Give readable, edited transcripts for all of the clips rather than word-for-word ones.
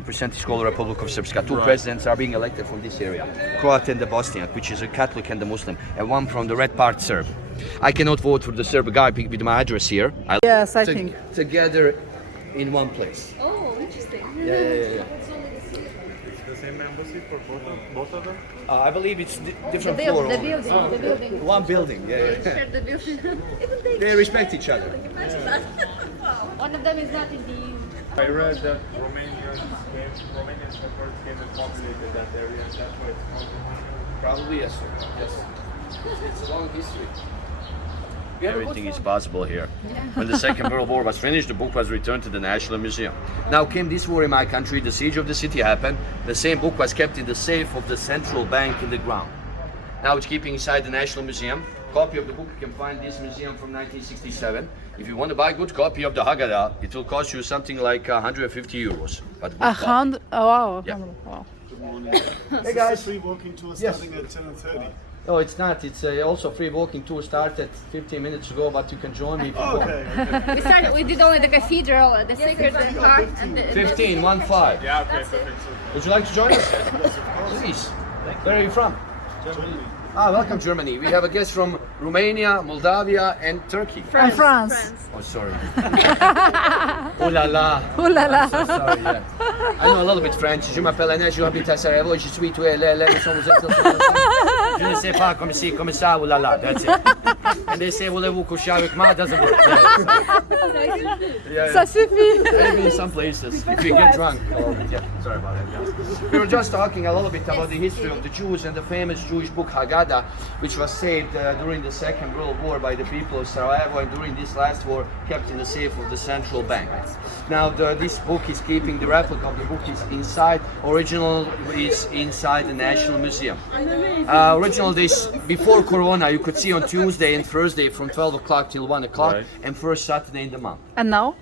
99% is called Republic of Srpska. Two presidents are being elected from this area, Croat and the Bosniak, which is a Catholic and a Muslim, and one from the red part Serb. I cannot vote for the Serb guy with my address here. Yes, I think. Together in one place. Oh, interesting. Yeah. The same embassy for both of them? I believe it's different The floor. building. One building, yeah. Share the building. Even They respect each other. imagine that. One of them is not in the EU. I read that Romanian shepherds came and populated that area, and that's why it's called. Probably yes, sir. Yes. It's a long history. Everything is possible here. When the Second World War was finished, the book was returned to the National Museum. Now came this war in my country, the siege of the city happened. The same book was kept in the safe of the central bank in the ground. Now it's keeping inside the National Museum. Copy of the book you can find in this museum from 1967. If you want to buy a good copy of the Haggadah, it will cost you something like 150 euros. But good copy. 100. Oh, wow. Yeah. Wow. Good morning. Hey guys. Free walking tour Yes. starting at 10:30. No, it's not. It's also free walking tour started 15 minutes ago, but you can join me if you want. Okay. We did only the cathedral, the sacred heart, and the 15, 1-5. Yeah, okay, perfect. Would you like to join us? Please. Where are you from? Germany. Welcome Germany. We have a guest from Romania, Moldavia and Turkey. And France. Oh, sorry. Oh la la. Ooh la la. So sorry, yeah. I know a little bit French. Je m'appelle Agnès, je habite à Sarajevo, je suis tout nous sommes Je ne sais pas comme ça, oh la la, that's it. And they say, voulez-vous coucher avec moi? Doesn't work. Yeah. Ça suffit. Maybe in some places, if you get drunk. Oh, yeah, sorry about that. Yeah. We were just talking a little bit about the history of the Jews and the famous Jewish book Haggadah, which was saved during the Second World War by the people of Sarajevo, and during this last war kept in the safe of the central bank. Now this book is keeping, the replica of the book is inside, original is inside the National Museum. Original days before Corona you could see on Tuesday and Thursday from 12 o'clock till 1 o'clock, Right. and first Saturday in the month. And now?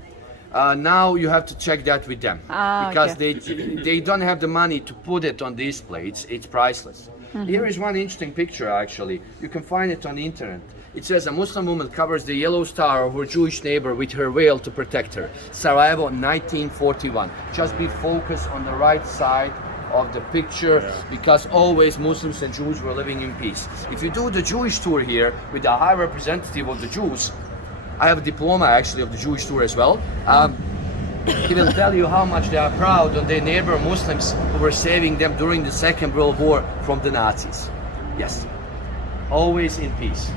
Now you have to check that with them, because they don't have the money to put it on display. It's priceless. Here is one interesting picture actually. You can find it on the internet. It says a Muslim woman covers the yellow star of her Jewish neighbor with her veil to protect her. Sarajevo, 1941. Just be focused on the right side of the picture, because always Muslims and Jews were living in peace. If you do the Jewish tour here with the high representative of the Jews, I have a diploma actually of the Jewish tour as well. He will tell you how much they are proud of their neighbor Muslims who were saving them during the Second World War from the Nazis. Yes, always in peace.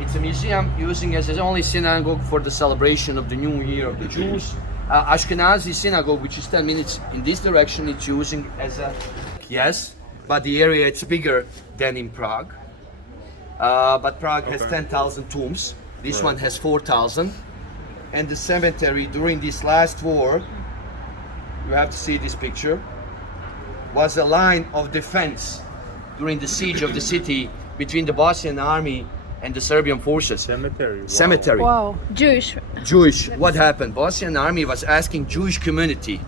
It's a museum using as its only synagogue for the celebration of the New Year of the Jews. Ashkenazi synagogue, which is 10 minutes in this direction, it's using as a, yes, but the area it's bigger than in Prague. But Prague has 10,000 tombs. This one has 4,000. And the cemetery during this last war, you have to see this picture, was a line of defense during the siege of the city between the Bosnian army and the Serbian forces. Cemetery. Wow. Cemetery. Wow. Jewish. Jewish. What happened? Bosnian army was asking Jewish community,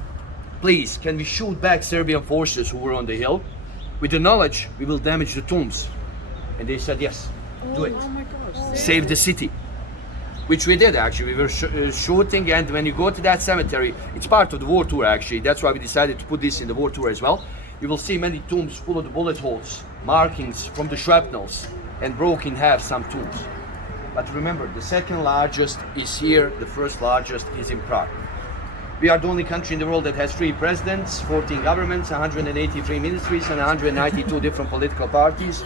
please, can we shoot back Serbian forces who were on the hill? With the knowledge, we will damage the tombs. And they said, yes, do it. Oh my gosh. Save the city. Which we did actually. We were shooting, and when you go to that cemetery, it's part of the war tour actually. That's why we decided to put this in the war tour as well. You will see many tombs full of the bullet holes, markings from the shrapnels, and broke in half some tombs. But remember, the second largest is here, the first largest is in Prague. We are the only country in the world that has 3 presidents, 14 governments, 183 ministries, and 192 different political parties.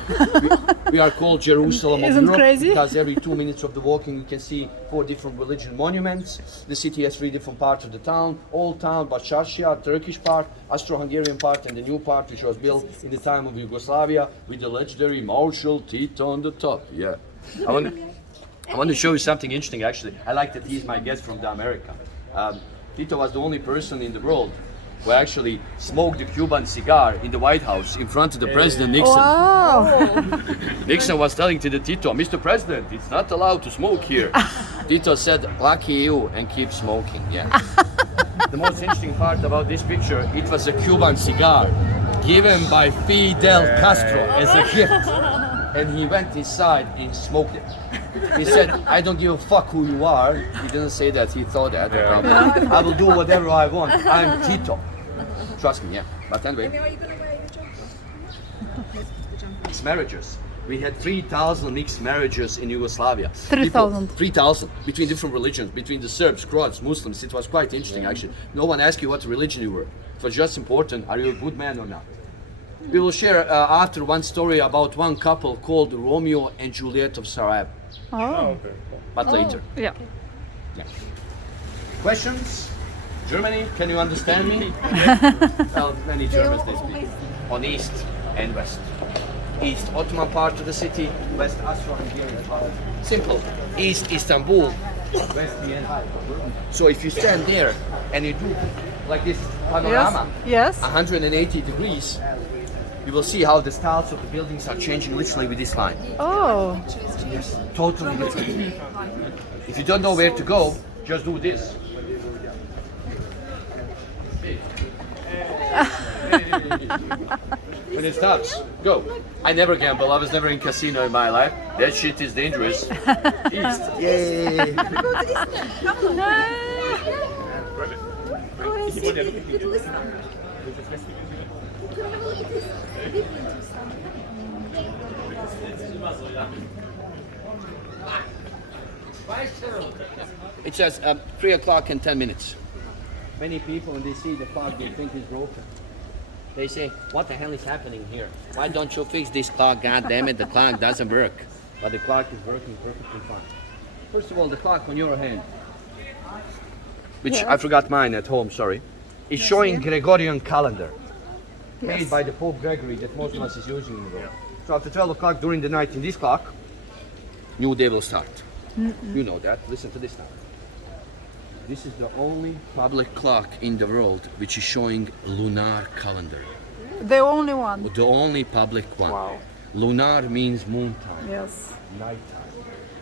We are called Jerusalem of Isn't Europe crazy? because every 2 minutes of the walking you can see 4 different religion monuments. The city has 3 different parts of the town. Old town, Başarşehir, Turkish part, Austro-Hungarian part, and the new part which was built in the time of Yugoslavia with the legendary Marshal Tito on the top. Yeah. I want to show you something interesting actually. I like that he's my guest from America. Tito was the only person in the world who actually smoked the Cuban cigar in the White House in front of the President Nixon. Wow. Nixon was telling to the Tito, Mr. President, it's not allowed to smoke here. Tito said, lucky you, and keep smoking, yeah. The most interesting part about this picture, it was a Cuban cigar given by Fidel Castro as a gift. And he went inside and smoked it. He said, I don't give a fuck who you are. He didn't say that, he thought that. I will do whatever I want. I'm Tito. Trust me, yeah. But anyway, Are you gonna wear your jumper? mixed marriages. We had 3,000 mixed marriages in Yugoslavia. 3,000. 3,000 between different religions, between the Serbs, Croats, Muslims. It was quite interesting actually. No one asked you what religion you were. It was just important, are you a good man or not? We will share after one story about one couple called Romeo and Juliet of Sarajevo, Oh, but later. yeah. Questions? Germany, can you understand me? Well, many Germans they speak. On east and west. East Ottoman part of the city, west Austro-Hungarian part. Simple. East Istanbul, west Vienna. So if you stand there and you do like this panorama, Yes. 180 degrees, you will see how the styles of the buildings are changing literally with this line. Oh, Totally different. If you don't know where to go, just do this. When it stops, go. I never gamble. I was never in casino in my life. That shit is dangerous. East. Yay. It says 3 o'clock and 10 minutes. Many people, when they see the clock, they think it's broken. They say, what the hell is happening here? Why don't you fix this clock? God damn it, the clock doesn't work. But the clock is working perfectly fine. First of all, the clock on your hand, which I forgot mine at home, sorry, is showing Gregorian calendar, made by the Pope Gregory that most of us is using in the world. So after 12 o'clock during the night in this clock, new day will start. You know that. Listen to this now. This is the only public clock in the world which is showing lunar calendar. the only one. The only public one. Wow. Lunar means moon time, Yes. night time.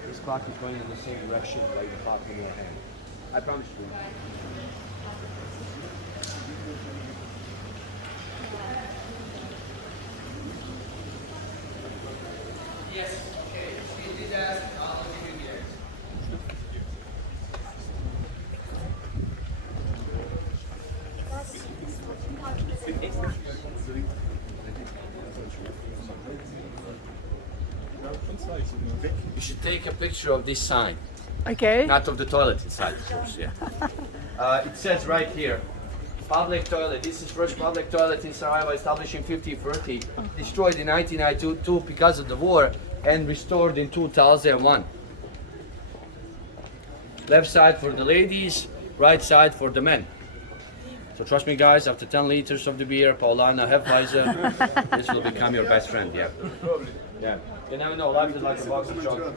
This clock is going in the same direction like the clock in your hand. I promise you. Yes, okay. If you did ask, I'll give you the answer. You should take a picture of this sign, Okay. not of the toilet inside, of course. Yeah. It says right here, public toilet. This is first public toilet in Sarajevo, established in 1530, destroyed in 1992 because of the war, and restored in 2001. Left side for the ladies, right side for the men. So trust me, guys. After 10 liters of the beer, Paulana Hefweiser, this will become your best friend. Yeah. Yeah. You never know. Life is like a box of chocolates.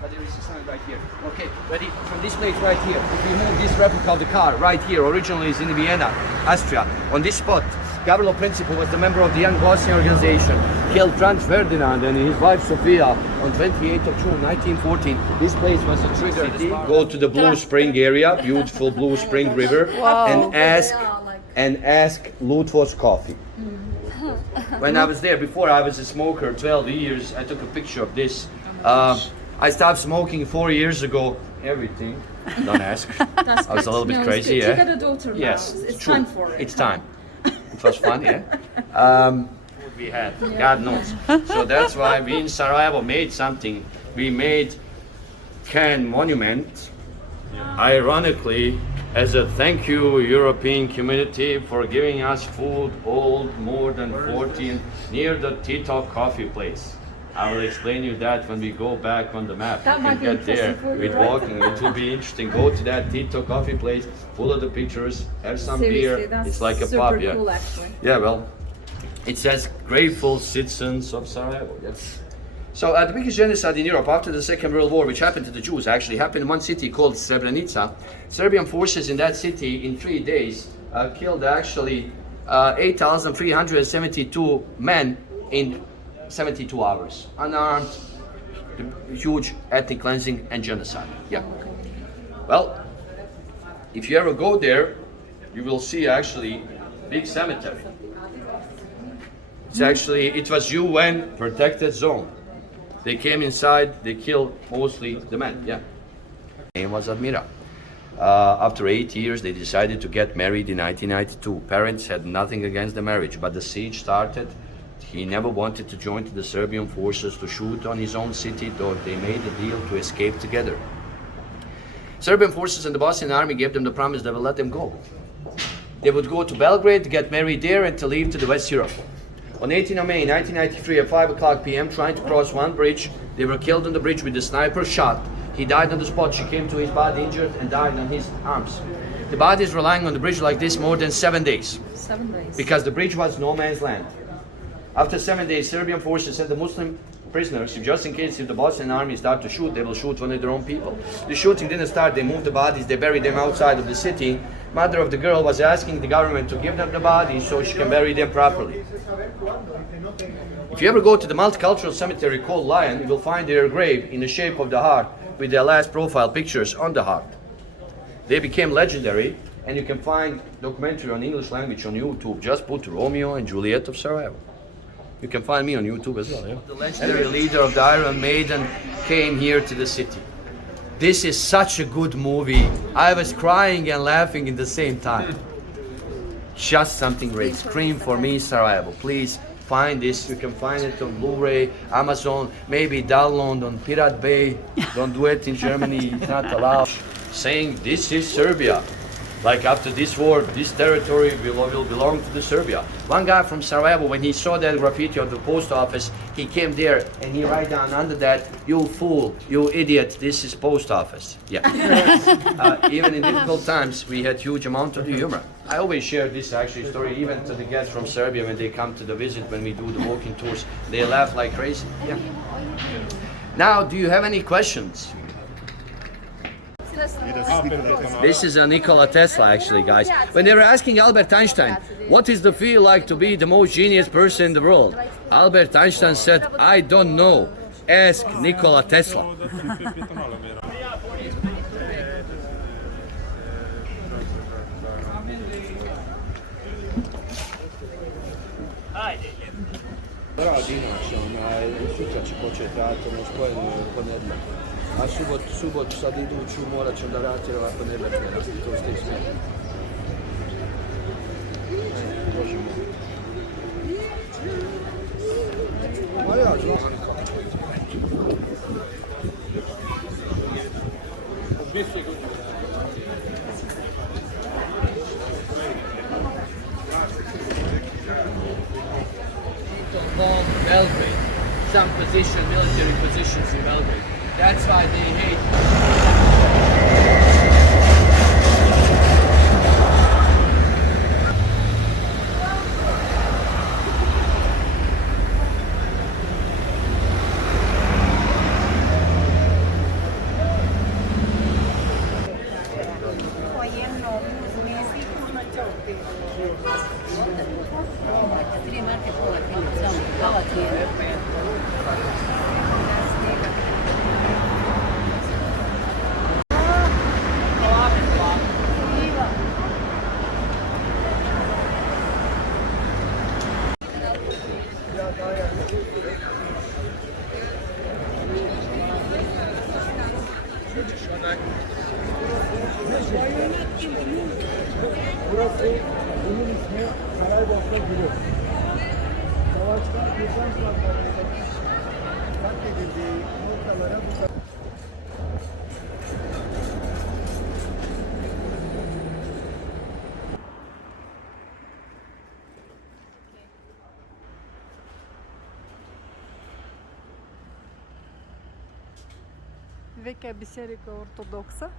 But there is a sign right here. Okay, ready? From this place right here, if we move this replica of the car right here, originally is in Vienna, Austria. On this spot, Gavrilo Princip was the member of the Young Bosnian organization, killed Franz Ferdinand and his wife Sofia on 28th of June 1914. This place was a trigger. Go to the Blue Spring area, beautiful Blue Spring River, and ask Lutvo's coffee. When I was there, before I was a smoker, 12 years, I took a picture of this. I stopped smoking 4 years ago. Everything. Don't ask. I was a little bit crazy, You yeah. got a daughter now. Yes, It's true. time for it. It's time. It was fun, yeah. We had, God knows. So that's why we in Sarajevo made something. We made Can Monument, ironically, as a thank you European community for giving us food old more than 14 near the Tito coffee place. I will explain you that when we go back on the map. That You might can be get there interesting for you, with right? walking. It will be interesting. Go to that Tito coffee place, full of the pictures, have some Seriously, beer. that's It's like a super pub, yeah. cool actually. Yeah, well, it says grateful citizens of Sarajevo. Yes. So the biggest genocide in Europe after the Second World War, which happened to the Jews, actually happened in one city called Srebrenica. Serbian forces in that city in 3 days killed actually 8,372 men in 72 hours. Unarmed, huge ethnic cleansing and genocide. Yeah. Well, if you ever go there, you will see actually big cemetery. It's actually, it was UN protected zone. They came inside, they killed mostly the men, yeah. Name was Admira. After 8 years, they decided to get married in 1992. Parents had nothing against the marriage, but the siege started. He never wanted to join the Serbian forces to shoot on his own city, though they made a deal to escape together. Serbian forces and the Bosnian army gave them the promise they will let them go. They would go to Belgrade, get married there, and to leave to the West Europe. On 18th of May 1993 at 5 o'clock p.m., trying to cross one bridge, they were killed on the bridge with a sniper shot. He died on the spot. She came to his body injured and died on his arms. The bodies were lying on the bridge like this more than 7 days. 7 days. Because the bridge was no man's land. After 7 days, Serbian forces said the Muslim prisoners, just in case if the Bosnian army start to shoot, they will shoot one of their own people. The shooting didn't start. They moved the bodies. They buried them outside of the city. Mother of the girl was asking the government to give them the bodies so she can bury them properly. If you ever go to the multicultural cemetery called Lion, you will find their grave in the shape of the heart with their last profile pictures on the heart. They became legendary, and you can find documentary on English language on YouTube. Just put Romeo and Juliet of Sarajevo. You can find me on YouTube as well. Yeah? The legendary leader of the Iron Maiden came here to the city. This is such a good movie. I was crying and laughing in the same time. Just something great. Scream for me, Sarajevo. Please find this. You can find it on Blu-ray, Amazon, maybe download on Pirate Bay. Don't do it in Germany, it's not allowed. Saying this is Serbia. Like after this war, this territory will belong to the Serbia. One guy from Sarajevo, when he saw that graffiti of the post office, he came there and he write down under that, "You fool, you idiot, this is post office." Yeah. Even in difficult times, we had huge amount of humor. I always share this actually story, even to the guests from Serbia when they come to the visit, when we do the walking tours, they laugh like crazy. Yeah. Now, do you have any questions? This is a Nikola Tesla, actually, guys. When they were asking Albert Einstein, what is the feel like to be the most genius person in the world? Albert Einstein said, I don't know. Ask Nikola Tesla. Radi inače, sutra će početi raditi, spojeno je ponedjeljak. A subotu sad iduću morat ćemo da raditi ovako ponedjeljak, to ste smjeli. Možemo. A ja ću vam Called Belgrade, some military positions in Belgrade. That's why they hate. Vechea biserică ortodoxă.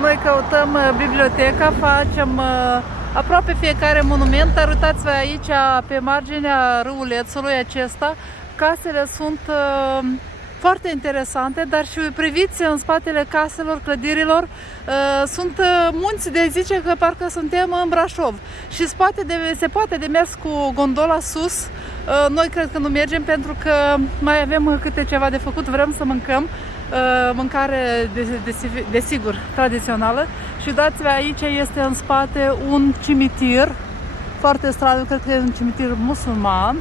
Noi căutăm biblioteca, facem aproape fiecare monument, dar uitați-vă aici pe marginea râulețului acesta, casele sunt foarte interesante, dar și priviți în spatele caselor, clădirilor, sunt munți de zice că parcă suntem în Brașov și se poate de mers cu gondola sus. Noi cred că nu mergem pentru că mai avem câte ceva de făcut, vrem să mâncăm mâncare desigur tradițională și uitați-vă, aici este în spate un cimitir foarte stradă, cred că e un cimitir musulman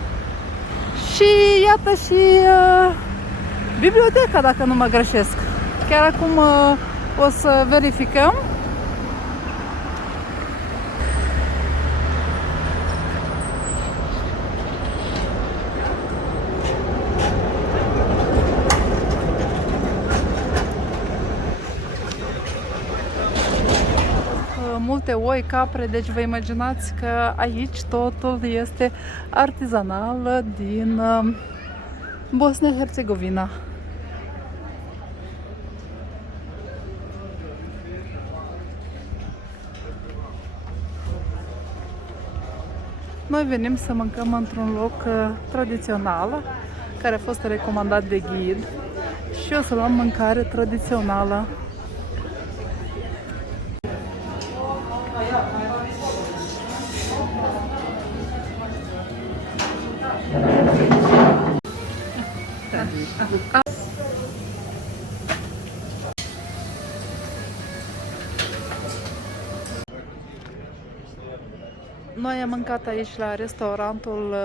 și iată și biblioteca, dacă nu mă greșesc. Chiar acum o să verificăm. Multe oi, capre, deci vă imaginați că aici totul este artizanal din Bosnia-Herzegovina. Noi venim să mâncăm într-un loc tradițional care a fost recomandat de ghid și o să luăm mâncare tradițională. Noi am mâncat aici la restaurantul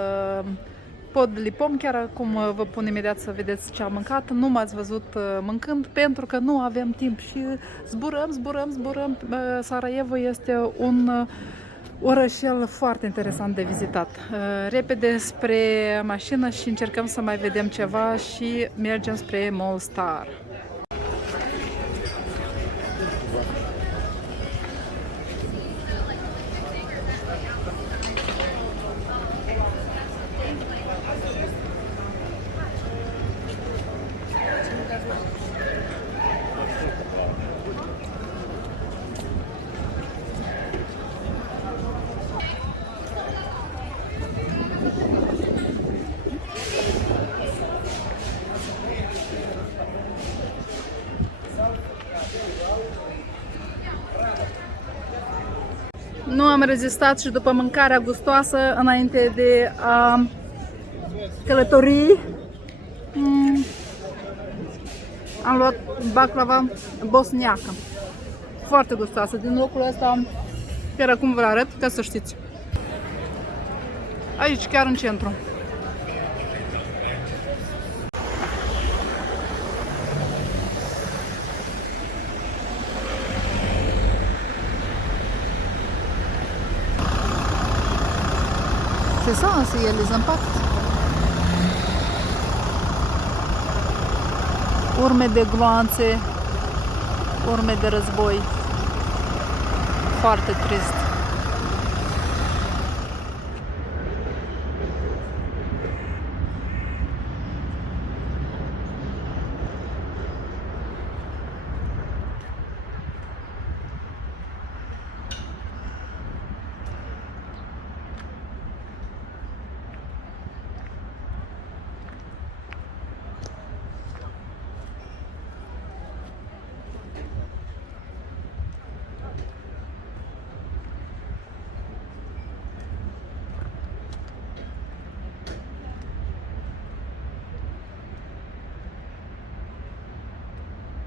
Pod Lipom, chiar acum vă pun imediat să vedeți ce am mâncat. Nu m-ați văzut mâncând pentru că nu avem timp și zburăm. Sarajevo este un orășel foarte interesant de vizitat. Repede spre mașină și încercăm să mai vedem ceva și mergem spre Mostar. Nu am rezistat și după mâncarea gustoasă, înainte de a călători, am luat baklava bosniacă. Foarte gustoasă. Din locul ăsta, chiar acum vă arăt, ca să știți. Aici, chiar în centru. C'est ça, il y a les impacts. Urme de gloanțe, urme de război. Foarte trist.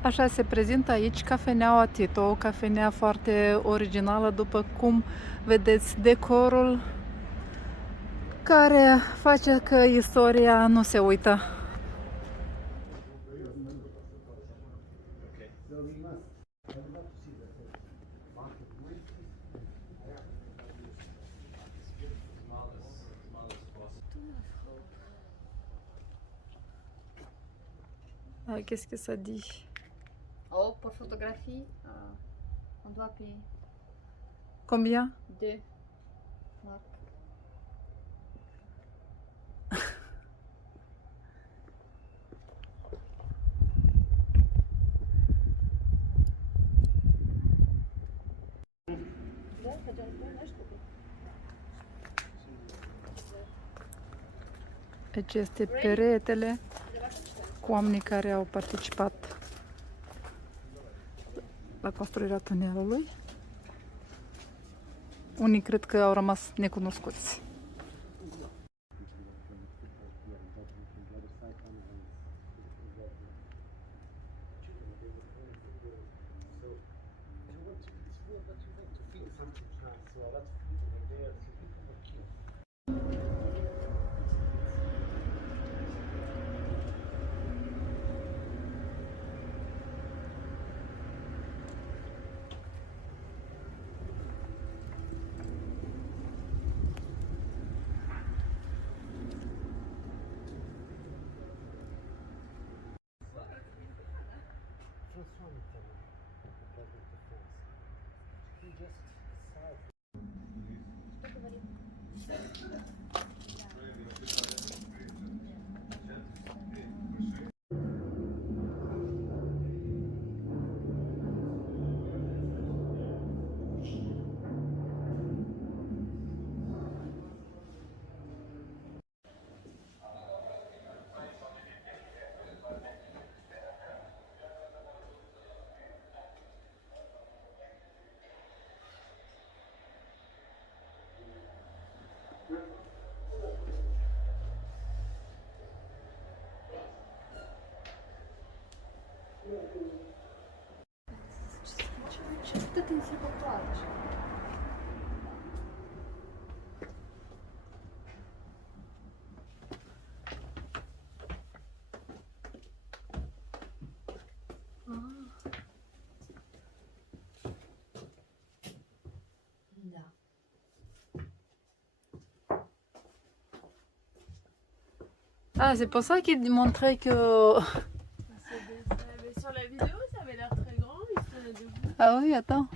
Așa se prezintă aici cafeneaua Tito, o cafenea foarte originală, după cum vedeți decorul care face că istoria nu se uită. Qu'est-ce que ça dit? Oh, pour photographie, on doit payer Combien? 2 marques. Deci este peretele cu oamenii care au participat la construirea tunelului. Unii cred că au rămas necunoscuți. Ah, c'est pour ça qu'il montrait que... Sur la vidéo, ça avait l'air très grand, il se tenait debout. Ah oui, attends.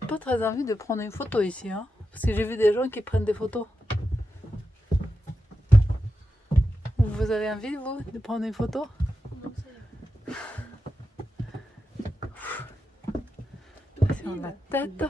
J'ai pas très envie de prendre une photo ici, hein, parce que j'ai vu des gens qui prennent des photos. Vous avez envie, vous, de prendre une photo? Sur la tête.